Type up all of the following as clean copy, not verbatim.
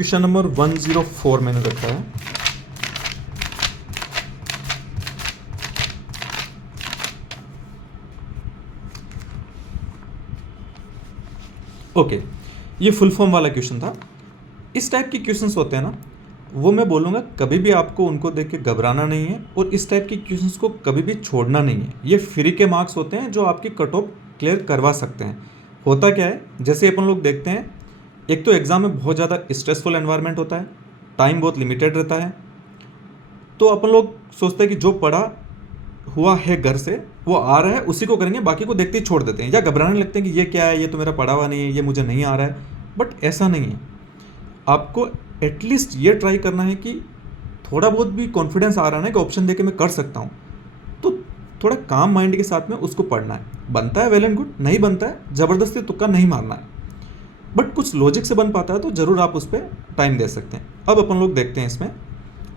Question number 104 मैंने रखा है। ओके, ये फुल फॉर्म वाला क्वेश्चन था। इस टाइप के क्वेश्चंस होते हैं ना, वो मैं बोलूँगा कभी भी आपको उनको देख के घबराना नहीं है और इस टाइप के क्वेश्चंस को कभी भी छोड़ना नहीं है। ये फ्री के मार्क्स होते हैं जो आपकी कट ऑफ क्लियर करवा सकते हैं। होता क्या है, जैसे अपन लोग देखते हैं, एक तो एग्ज़ाम में बहुत ज़्यादा स्ट्रेसफुल एनवायरनमेंट होता है, टाइम बहुत लिमिटेड रहता है, तो अपन लोग सोचते हैं कि जो पढ़ा हुआ है घर से वो आ रहा है उसी को करेंगे, बाकी को देखते ही छोड़ देते हैं या घबराने लगते हैं कि ये क्या है, ये तो मेरा पढ़ा हुआ नहीं है, ये मुझे नहीं आ रहा है। बट ऐसा नहीं है, आपको एटलीस्ट ये ट्राई करना है कि थोड़ा बहुत भी कॉन्फिडेंस आ रहा है ना कि ऑप्शन देके मैं कर सकता हूँ, तो थोड़ा काम माइंड के साथ में उसको पढ़ना है। बनता है वेल एंड गुड, नहीं बनता है ज़बरदस्ती तुक्का नहीं मारना है, बट कुछ लॉजिक से बन पाता है तो ज़रूर आप उस पर टाइम दे सकते हैं। अब अपन लोग देखते हैं, इसमें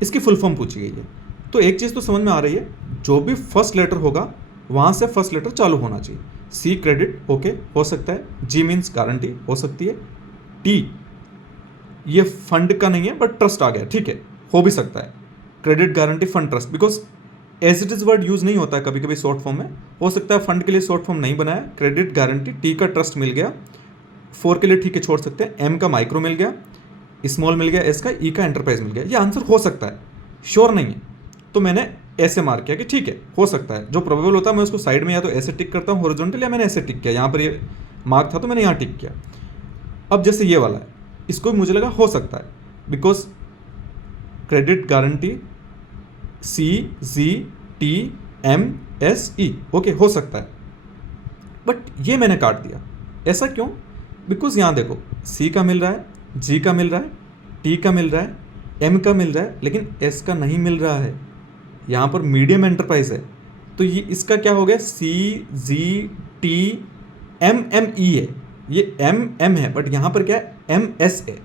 इसकी फुल फॉर्म पूछी गई है, तो एक चीज़ तो समझ में आ रही है, जो भी फर्स्ट लेटर होगा वहाँ से फर्स्ट लेटर चालू होना चाहिए। सी क्रेडिट ओके हो सकता है, जी मीन्स गारंटी हो सकती है, टी ये फंड का नहीं है बट ट्रस्ट आ गया, ठीक है, हो भी सकता है, credit guarantee fund trust, because as it is word use नहीं होता है कभी कभी शॉर्ट फॉर्म में, हो सकता है फंड के लिए शॉर्ट फॉर्म नहीं बनाया, क्रेडिट गारंटी, टी का ट्रस्ट मिल गया, 4 के लिए ठीक है छोड़ सकते हैं, एम का माइक्रो मिल गया, स्मॉल मिल गया, एस का, ई का एंटरप्राइज मिल गया। ये आंसर हो सकता है, श्योर नहीं है, तो मैंने ऐसे मार्क किया कि ठीक है हो सकता है, जो प्रोबेबल होता है मैं उसको साइड में या तो ऐसे टिक करता हूँ हॉरिजॉन्टल, या मैंने ऐसे टिक किया, यहाँ पर ये मार्क था तो मैंने यहाँ टिक किया। अब जैसे ये वाला है, इसको भी मुझे लगा हो सकता है, because credit guarantee C G T M S E okay हो सकता है, बट ये मैंने काट दिया। ऐसा क्यों? बिकॉज यहाँ देखो सी का मिल रहा है, जी का मिल रहा है, टी का मिल रहा है, एम का मिल रहा है, लेकिन एस का नहीं मिल रहा है। यहाँ पर मीडियम एंटरप्राइज है, तो ये इसका क्या हो गया, C G T M M E है, ये एम एम है, बट यहाँ पर क्या है, एम एस है,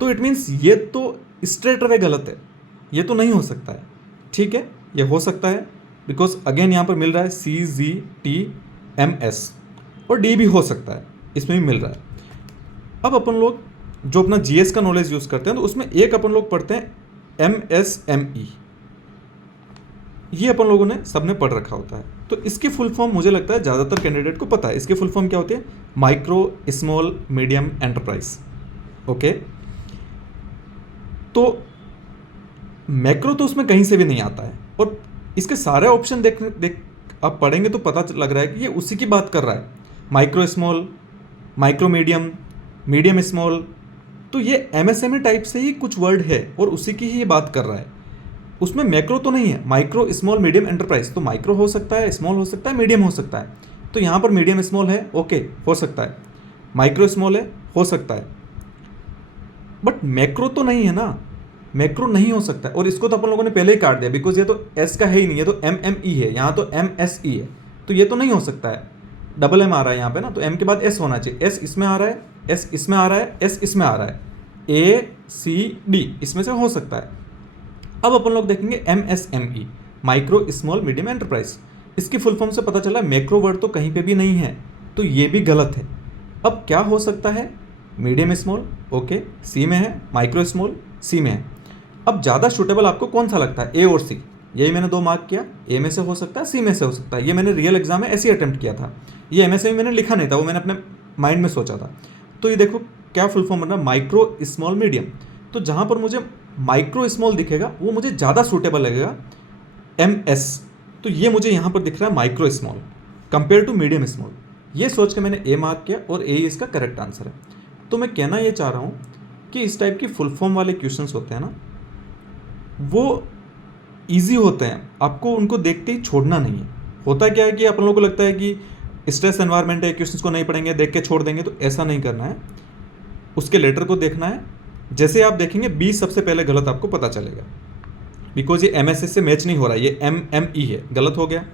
तो इट मीन्स ये तो स्ट्रेट अवे गलत है, ये तो नहीं हो सकता है। ठीक है, ये हो सकता है बिकॉज अगेन यहाँ पर मिल रहा है सी जी टी एम एस, और डी भी हो सकता है, इसमें भी मिल रहा है। अब अपन लोग जो अपना जीएस का नॉलेज यूज़ करते हैं तो उसमें एक अपन लोग पढ़ते हैं एम एस एम ई, ये अपन लोगों ने सबने पढ़ रखा होता है, तो इसकी फुल फॉर्म मुझे लगता है ज़्यादातर कैंडिडेट को पता है। इसकी फुल फॉर्म क्या होती है, micro small medium enterprise. Okay, तो मैक्रो तो उसमें कहीं से भी नहीं आता है, और इसके सारे ऑप्शन देख आप पढ़ेंगे तो पता लग रहा है कि ये उसी की बात कर रहा है, micro small, micro medium, medium small, तो ये एमएसएमई टाइप से ही कुछ वर्ड है और उसी की ही ये बात कर रहा है। उसमें मैक्रो तो नहीं है, माइक्रो स्मॉल मीडियम एंटरप्राइज, तो माइक्रो हो सकता है, स्मॉल हो सकता है, मीडियम हो सकता है, तो यहाँ पर मीडियम स्मॉल है, ओके हो सकता है, माइक्रो स्मॉल है, हो सकता है, बट मैक्रो तो नहीं है ना, मैक्रो नहीं हो सकता है, और इसको तो अपन लोगों ने पहले ही काट दिया बिकॉज ये तो एस का है ही नहीं, ये तो एम एम ई है, यहाँ तो एम एस ई है, तो ये तो नहीं हो सकता है, डबल एम आ रहा है यहाँ पे ना, तो एम के बाद एस होना चाहिए, एस इसमें आ रहा है, एस इसमें आ रहा है, एस इसमें आ रहा है, ए सी डी इसमें से हो सकता है। अब अपन लोग देखेंगे M S M E, micro small medium enterprise, इसकी फुल फॉर्म से पता चला मैक्रो वर्ड तो कहीं पे भी नहीं है, तो ये भी गलत है। अब क्या हो सकता है, मीडियम स्मॉल ओके सी में है, माइक्रो स्मॉल सी में है। अब ज़्यादा सूटेबल आपको कौन सा लगता है, ए और सी, यही मैंने 2 मार्क किया, ए में से हो सकता है, सी में से हो सकता है, ये मैंने रियल एग्जाम में ऐसे ही अटेम्प्ट किया था, ये एमएसएमई मैंने लिखा नहीं था, वो मैंने अपने माइंड में सोचा था। तो ये देखो क्या फुल फॉर्म बन रहा है, माइक्रो स्मॉल मीडियम, तो जहाँ पर मुझे माइक्रो स्मॉल दिखेगा वो मुझे ज़्यादा सूटेबल लगेगा एम एस, तो ये मुझे यहाँ पर दिख रहा है micro small compare to medium small, ये सोच के मैंने ए मार्क किया और ए इसका करेक्ट आंसर है। तो मैं कहना ये चाह रहा हूँ कि इस टाइप की फुल फॉर्म वाले क्वेश्चंस होते हैं ना, वो ईजी होते हैं, आपको उनको देखते ही छोड़ना नहीं है। होता क्या है कि अपन लोगों को लगता है कि स्ट्रेस एनवायरनमेंट है, क्वेश्चंस को नहीं पढ़ेंगे, देख के छोड़ देंगे, तो ऐसा नहीं करना है, उसके लेटर को देखना है। जैसे आप देखेंगे बी सबसे पहले गलत आपको पता चलेगा, बिकॉज ये एमएसएस से मैच नहीं हो रहा है, ये एम एम ई है, गलत हो गया।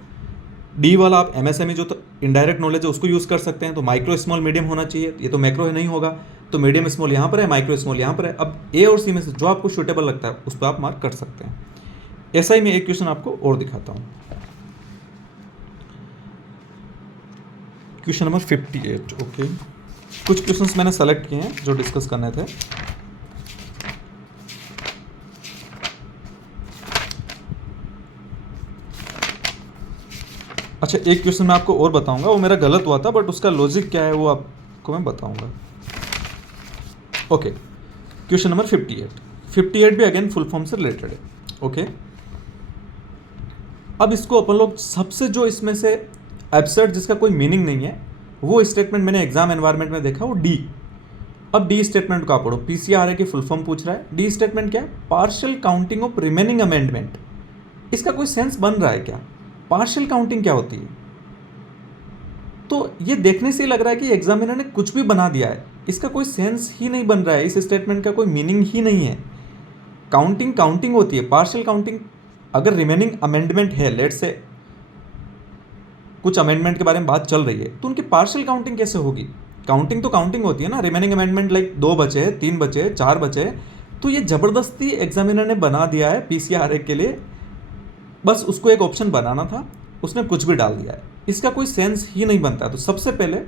डी वाला आप एमएसएमई जो तो इनडायरेक्ट नॉलेज है उसको यूज़ कर सकते हैं, तो माइक्रो स्मॉल मीडियम होना चाहिए, ये तो मैक्रो है नहीं होगा, तो मीडियम स्मॉल यहाँ पर है, माइक्रो स्मॉल यहाँ पर है। अब ए और सी में से जो आपको सूटेबल लगता है उस पर आप मार्क कर सकते हैं। ऐसा ही मैं एक क्वेश्चन आपको और दिखाता हूँ, क्वेश्चन नंबर 58। ओके, कुछ क्वेश्चंस मैंने सेलेक्ट किए हैं जो डिस्कस करने थे। अच्छा, एक क्वेश्चन मैं आपको और बताऊंगा, वो मेरा गलत हुआ था बट उसका लॉजिक क्या है वो आपको मैं बताऊंगा। Okay, question number 58। 58 भी अगेन फुल फॉर्म से रिलेटेड है। ओके, अब इसको अपन लोग सबसे जो इसमें से एब्सर्ड जिसका कोई मीनिंग नहीं है वो स्टेटमेंट मैंने एग्जाम एनवायरनमेंट में देखा, वो डी। अब डी स्टेटमेंट को आप पढ़ो, पीसीआरए की फुल फॉर्म पूछ रहा है। डी स्टेटमेंट क्या है? Partial counting of remaining amendment. इसका कोई सेंस बन रहा है क्या? पार्शियल काउंटिंग क्या होती है? तो ये देखने से ही लग रहा है कि एग्जामिनर ने कुछ भी बना दिया है, इसका कोई सेंस ही नहीं बन रहा है, इस स्टेटमेंट का कोई मीनिंग ही नहीं है। काउंटिंग काउंटिंग होती है, पार्शियल काउंटिंग अगर रिमेनिंग अमेंडमेंट है, लेट से कुछ अमेंडमेंट के बारे में बात चल रही है तो उनकी पार्शियल काउंटिंग कैसे होगी? काउंटिंग तो काउंटिंग होती है ना। रिमेनिंग अमेंडमेंट लाइक 2 बचे, 3 बचे, 4 बचे, तो ये जबरदस्ती एग्जामिनर ने बना दिया है पीसीआरए के लिए, बस उसको एक ऑप्शन बनाना था, उसने कुछ भी डाल दिया है, इसका कोई सेंस ही नहीं बनता। तो सबसे पहले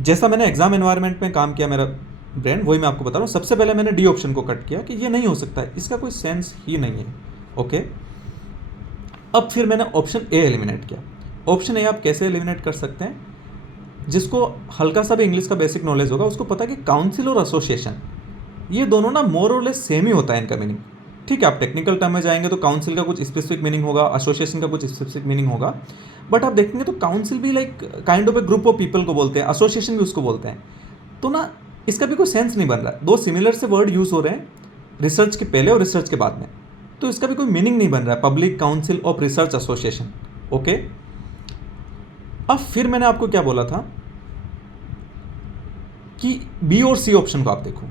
जैसा मैंने एग्जाम एनवायरनमेंट में काम किया मेरा ब्रेन, वही मैं आपको बता रहा हूँ। सबसे पहले मैंने डी ऑप्शन को कट किया कि ये नहीं हो सकता है, इसका कोई सेंस ही नहीं है। ओके, अब फिर मैंने ऑप्शन ए एलिमिनेट किया। ऑप्शन ए आप कैसे एलिमिनेट कर सकते हैं? जिसको हल्का सा भी इंग्लिश का बेसिक नॉलेज होगा उसको पता है कि काउंसिल और एसोसिएशन ये दोनों ना मोर और लेस सेम ही होता है इनका मीनिंग। ठीक है, आप टेक्निकल टर्म में जाएंगे तो काउंसिल का कुछ स्पेसिफिक मीनिंग होगा, एसोसिएशन का कुछ स्पेसिफिक मीनिंग होगा, बट आप देखेंगे तो काउंसिल भी like kind of A group of people को बोलते हैं, एसोसिएशन भी उसको बोलते हैं। तो ना इसका भी कोई सेंस नहीं बन रहा है, दो सिमिलर से वर्ड यूज हो रहे हैं रिसर्च के पहले और रिसर्च के बाद में, तो इसका भी कोई मीनिंग नहीं बन रहा है, public council of research association. Okay, अब फिर मैंने आपको क्या बोला था कि बी और सी ऑप्शन को आप देखो।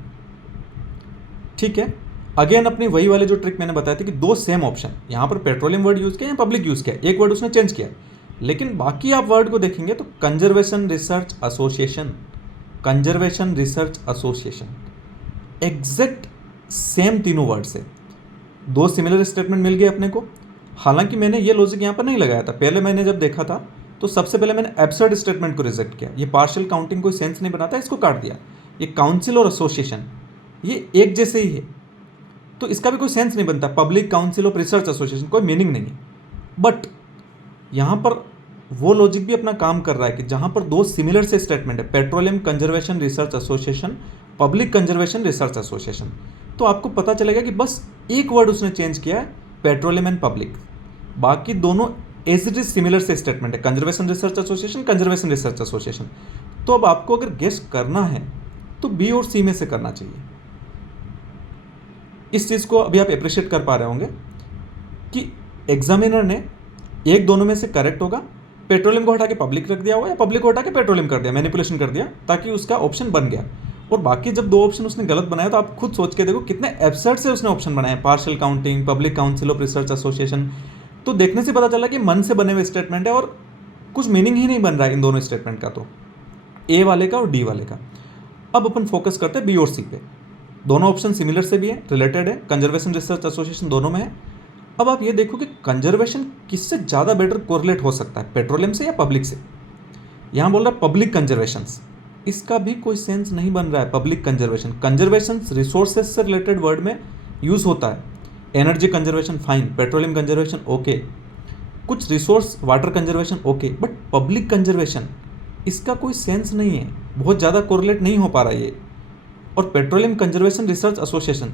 ठीक है, अगेन अपनी वही वाले जो ट्रिक मैंने बताया था कि दो सेम ऑप्शन, यहां पर पेट्रोलियम वर्ड यूज किया या पब्लिक यूज किया, एक वर्ड उसने चेंज किया, लेकिन बाकी आप वर्ड को देखेंगे तो conservation research association, conservation research association, exact same तीनों वर्ड से दो सिमिलर स्टेटमेंट मिल गए अपने को। हालांकि मैंने ये लॉजिक यहाँ पर नहीं लगाया था, पहले मैंने जब देखा था तो सबसे पहले मैंने एब्सर्ड स्टेटमेंट को रिजेक्ट किया, ये पार्शियल काउंटिंग कोई सेंस नहीं बनाता, इसको काट दिया। ये काउंसिल और एसोसिएशन ये एक जैसे ही है तो इसका भी कोई सेंस नहीं बनता, public council of research association कोई मीनिंग नहीं है। बट यहाँ पर वो लॉजिक भी अपना काम कर रहा है कि जहाँ पर दो सिमिलर से स्टेटमेंट है, petroleum conservation research association, public conservation research association, तो आपको पता चलेगा कि बस एक वर्ड उसने चेंज किया है, पेट्रोलियम एंड पब्लिक, बाकी दोनों एज इट इज सिमिलर से स्टेटमेंट है, conservation research association, conservation research association. तो अब आपको अगर गेस करना है तो बी और सी में से करना चाहिए। इस चीज़ को अभी आप अप्रिशिएट कर पा रहे होंगे कि एग्जामिनर ने एक दोनों में से करेक्ट होगा, पेट्रोलियम को हटा के पब्लिक रख दिया होगा या पब्लिक को हटा के पेट्रोलियम कर दिया, मैनिपुलेशन कर दिया ताकि उसका ऑप्शन बन गया। और बाकी जब दो ऑप्शन उसने गलत बनाया तो आप खुद सोच के देखो कितने एब्सर्ड से उसने ऑप्शन बनाए, partial counting, public council of research association. तो देखने से पता चला कि मन से बने हुए स्टेटमेंट है और कुछ मीनिंग ही नहीं बन रहा है इन दोनों स्टेटमेंट का, तो ए वाले का और डी वाले का। अब अपन फोकस करते हैं बी और सी पे। दोनों ऑप्शन सिमिलर से भी है, रिलेटेड है, कंजर्वेशन रिसर्च एसोसिएशन दोनों में है। अब आप ये देखो कि कंजर्वेशन किससे ज़्यादा बेटर कोरिलेट हो सकता है, पेट्रोलियम से या पब्लिक से। यहाँ बोल रहा है पब्लिक कंजर्वेशन, इसका भी कोई सेंस नहीं बन रहा है। पब्लिक कंजर्वेशन, कंजर्वेशन रिसोर्सेज से रिलेटेड वर्ड में यूज़ होता है, energy conservation fine, petroleum conservation okay, कुछ resource water conservation okay, but public conservation इसका कोई सेंस नहीं है, बहुत ज़्यादा कोरिलेट नहीं हो पा रहा है ये। और पेट्रोलियम कंजर्वेशन रिसर्च एसोसिएशन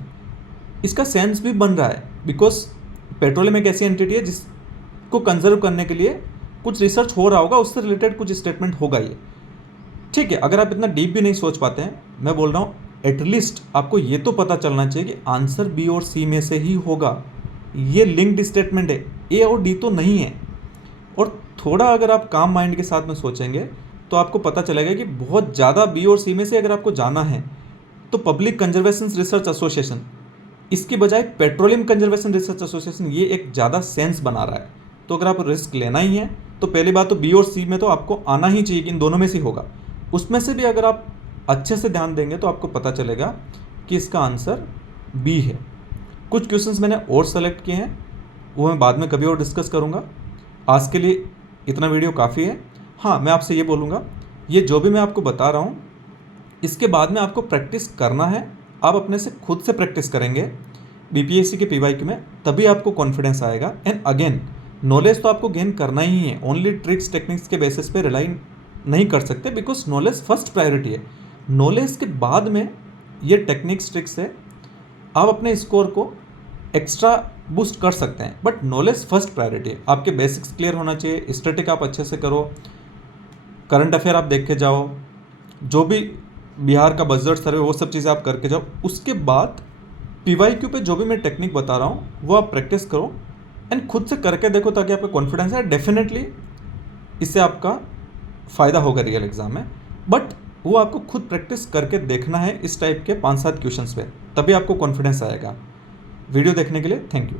इसका सेंस भी बन रहा है, बिकॉज पेट्रोलियम एक ऐसी एंटिटी है जिसको कंजर्व करने के लिए कुछ रिसर्च हो रहा होगा, उससे रिलेटेड कुछ स्टेटमेंट होगा ये। ठीक है, अगर आप इतना डीप भी नहीं सोच पाते हैं, मैं बोल रहा हूँ एटलीस्ट आपको ये तो पता चलना चाहिए कि आंसर बी और सी में से ही होगा। ये लिंक्ड स्टेटमेंट है, ए और डी तो नहीं है। और थोड़ा अगर आप काम माइंड के साथ में सोचेंगे तो आपको पता चलेगा कि बहुत ज़्यादा बी और सी में से अगर आपको जाना है तो पब्लिक कंजर्वेशन रिसर्च एसोसिएशन इसकी बजाय पेट्रोलियम कंजर्वेशन रिसर्च एसोसिएशन ये एक ज़्यादा सेंस बना रहा है। तो अगर आप रिस्क लेना ही है तो पहली बात तो बी और सी में तो आपको आना ही चाहिए कि इन दोनों में से होगा। उसमें से भी अगर आप अच्छे से ध्यान देंगे तो आपको पता चलेगा कि इसका आंसर बी है। कुछ क्वेश्चंस मैंने और सेलेक्ट किए हैं, वो मैं बाद में कभी और डिस्कस करूँगा। आज के लिए इतना वीडियो काफ़ी है। हाँ, मैं आपसे ये बोलूँगा, ये जो भी मैं आपको बता रहा हूँ इसके बाद में आपको प्रैक्टिस करना है। आप अपने से खुद से प्रैक्टिस करेंगे बीपीएससी के पीवाईक्यू में, तभी आपको कॉन्फिडेंस आएगा। एंड अगेन नॉलेज तो आपको गेन करना ही है, ओनली ट्रिक्स टेक्निक्स के बेसिस पे रिलाई नहीं कर सकते, बिकॉज नॉलेज फर्स्ट प्रायोरिटी है। नॉलेज के बाद में ये टेक्निक्स ट्रिक्स है, आप अपने स्कोर को एक्स्ट्रा बूस्ट कर सकते हैं, बट नॉलेज फर्स्ट प्रायोरिटी है। आपके बेसिक्स क्लियर होना चाहिए, स्टैटिक आप अच्छे से करो, करंट अफेयर आप देख के जाओ, जो भी बिहार का बजट सर्वे वो सब चीज़ें आप करके जाओ। उसके बाद PYQ पे जो भी मैं टेक्निक बता रहा हूँ वो आप प्रैक्टिस करो एंड खुद से करके देखो, ताकि आपका कॉन्फिडेंस है। डेफिनेटली इससे आपका फ़ायदा होगा रियल एग्जाम में, बट वो आपको खुद प्रैक्टिस करके देखना है इस टाइप के 5-7 क्वेश्चंस पे, तभी आपको कॉन्फिडेंस आएगा। वीडियो देखने के लिए थैंक यू।